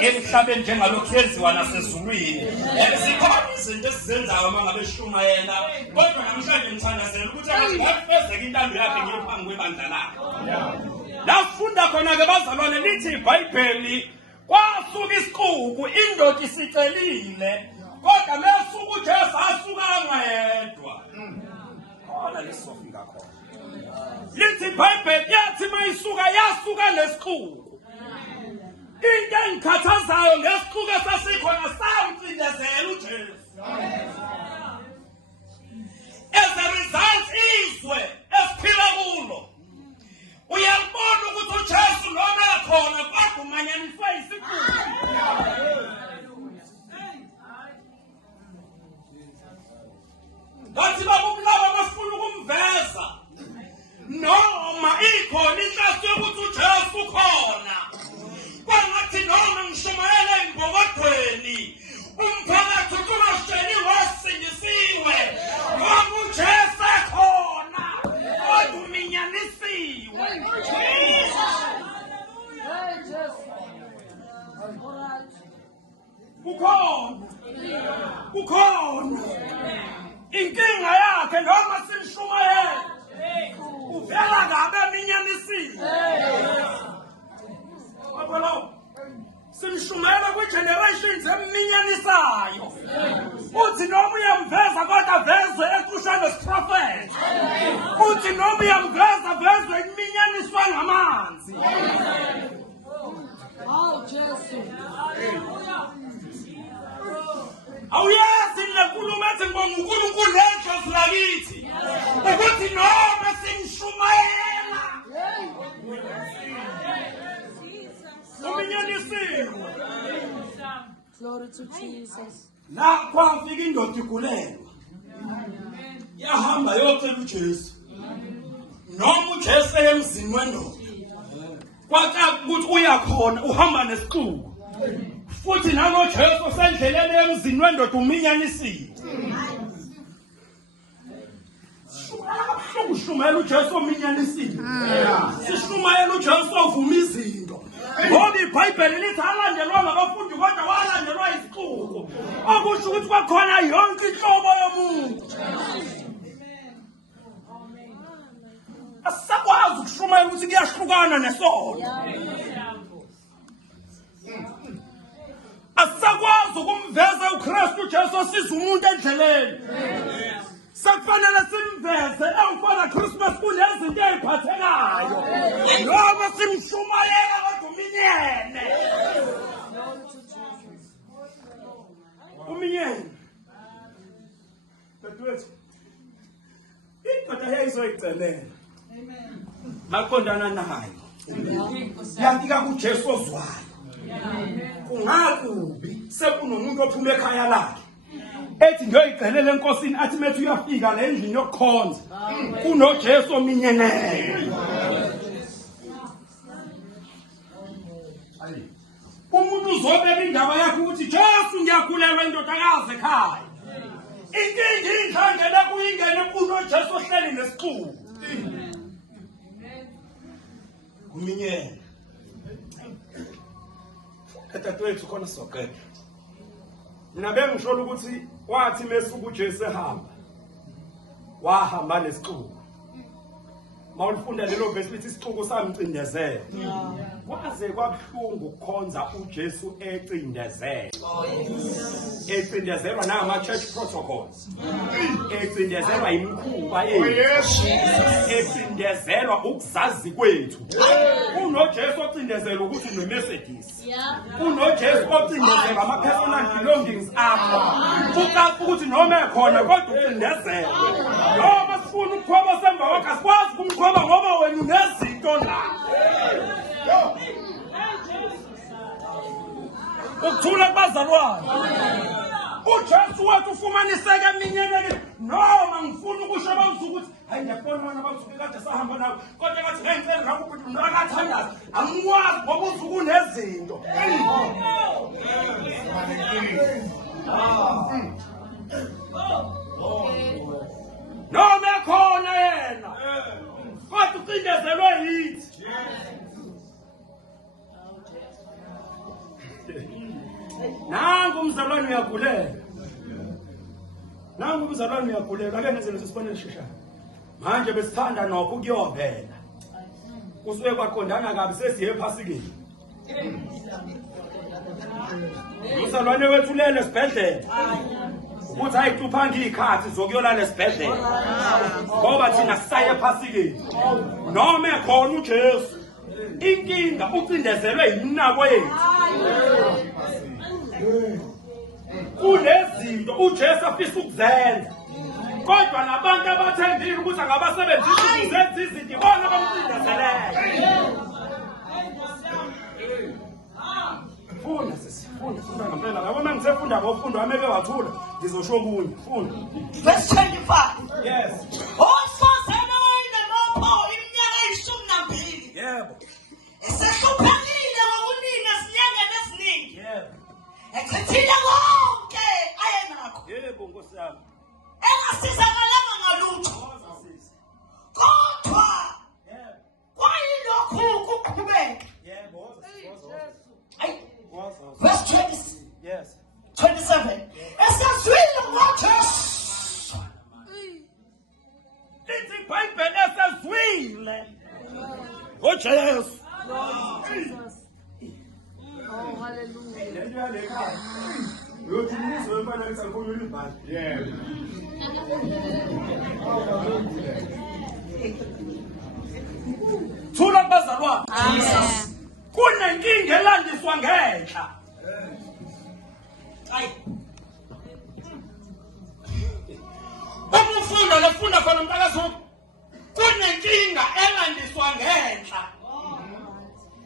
emhlabeni njengalokhu yenziwa nasezulwini. Sikhona izinto esizenzayo mangabe eshumayela, kodwa namhlanje ngithandazela ukuthi angafezeke intando yakhe ngiphambi kwebandla lakhe. Lafunda khona ke bazalwane lithi iBhayibheli kwasuka isiqubu indoda isicelile, kodwa mesuka uJesu asuka angayedwa. Khona lesofika khona. Lithi iBhayibheli yathi mayisuka yasuka lesiqubu. Into engikhathazayo ngesiqubu esasikhona samcindezela uJesu. As a result izwe esiphila kulo uyabona ukuthi uJesu lona khona kodwa umanyaniswe isiqubu. Bathi babulaba bafuna ukumveza noma ikhona inhloso yokuthi uJesu khona. Kwangathi noma ngishumayela embokodweni umphakathi uthunasheni wasindisiwe ngoba uJesu ekhona kodwa uminyanisiwe. Kukhona inkinga yakhe noma simshumayela uvela ngabe minyanisiwe. Apolo simshumayela kwi-generations eminyanisayo. Uthi noma uyamveza kodwa vezwe eqhushana nesiphrofethi. Uthi noma uyamveza vezwe iminyaniswa ngamanzi. Jesu. Awuyazi lenkulumo ethi ngibonga uNkulunkulu leJesu lakithi ukuthi noma simshumayela uminyanisiwe. Glory to Jesus. La kwafika indoda igulelwa. Yahamba yocela uJesu. Noma uJesu emzini wendoda. Kwathi ukuthi uyakhona uhamba nesiqubu. Futhi nalo Jesu sendleleni emzini wendoda uminyanisiwe. Shumayela uJesu uminyanisiwe. Sishumayela uJesu ovuma izinto. Ngoba iBhayibheli lithi alandelwa ngabafundi kodwa walandelwa isiqubu. Okusho ukuthi kwakhona yonke inhlobo yomuntu. Asakwazi ukushumayela ukuthi kuyahlukana nesono. Asakwazi ukumveza uKristu uJesu osiza umuntu endleleni. Sekufanele simveze emfana Christmas kunezinto eziphathekayo. Noma simshumayela kodwa uminyene. Uminyene. Dadewethu. Indoda yayizoyicelela. Amen. Maqondana nayo. Yafika kuJesu ozwayo. Kungakubi sekunomuntu ophuma ekhaya lakhe ethi ngiyoyicelela enkosini athi methu uyafika la endlini yokukhonza kunoJesu ominyeneyo. Umuntu uzobeka indaba yakhe ukuthi Jesu ngiyakhulelwa indodakazi ekhaya. Inkinga inhlangene kuyingene kunoJesu ohleli nesiqubu. Uminyene. Dadewethu khona soqeda. Mina bengishola ukuthi wathi mesuka uJesu ehamba. Wahamba nesiqubu. Mawulifunda lelo verse lithi isixuku samcindezela. Kwaze kwabuhlungu ukukhonza uJesu ecindezela. Ecindezelwa nama church protocols. Ecindezelwa imikhuba yethu. Ecindezelwa ukuzazi kwethu. UnoJesu ocindezela ukuthi uneMercedes. UnoJesu ocindezela ama personal belongings akho. Ukuthi noma ekhona kodwa ucindezelwe. Noma sifuna ukukhoba semva wakhe asikwazi ukumkhoba ngoba wena unezinto la. Ukuthula kubazalwane. uJesu wathi ufumaniseke eminyeneni noma ngifuna ukusho abamsuka ukuthi hayi ngiyabona bona abamsuka kade sahamba nawo kodwa ngathi ngicela ngakho ukuthi nakaThandaza angikwazi ngoba usuku unezinto. Noma ekhona yena kodwa ucindezelwe yithi. Nangu umzalwane uyagulela. Nangu umzalwane uyagulela. Ake nenze lesibonelo sheshana. Manje besithanda nokho ukuyovela. Usuke kwaqondana kabi sesiye ephasikeni. Umzalwane wethu lele esibhedlela. Uthi ayixupha ngikhathi zokuyolala esibhedlela. Ngoba thina sisaye ephasikeni. Noma ekhona uJesu. Inkinga ucindezelwe yinako yethu. Kunezinto uJesu afisa ukuzenza. Kodwa nabantu abathembile ukuthi angabasebenzisa ukuzenza izinto bona bamcindezeleyo. Funda sesifunda ngempela labo mangisefunda ngofunda wami bewathula ngizosho okunye funda. Verse 25. Yes. Osifazane wayenamapho iminyaka eyi-12. Yebo. Esehluphekile ngokuningi ezinyangeni eziningi. Yebo. Echithile konke ayenakho. Yebo Nkosi yami. Engasizakalanga ngalutho. Kodwa kwayilokhu kuqhubeka. Yebo. Verse 20. Yes. 27. Esezwile ngoJesu. Lithi iBhayibheli esezwile. ngoJesu. Jesus. Oh, hallelujah. Lento yale ekhaya. Uyothi umbuzo wemfana lithi alikhulunywa ibhayibheli. Yebo. Thula kubazalwane. Amen. Kunenkinga elandiswa ngenhla. Hayi. Umfundo lefunda khona umntakazi. Kunenkinga elandiswa ngenhla.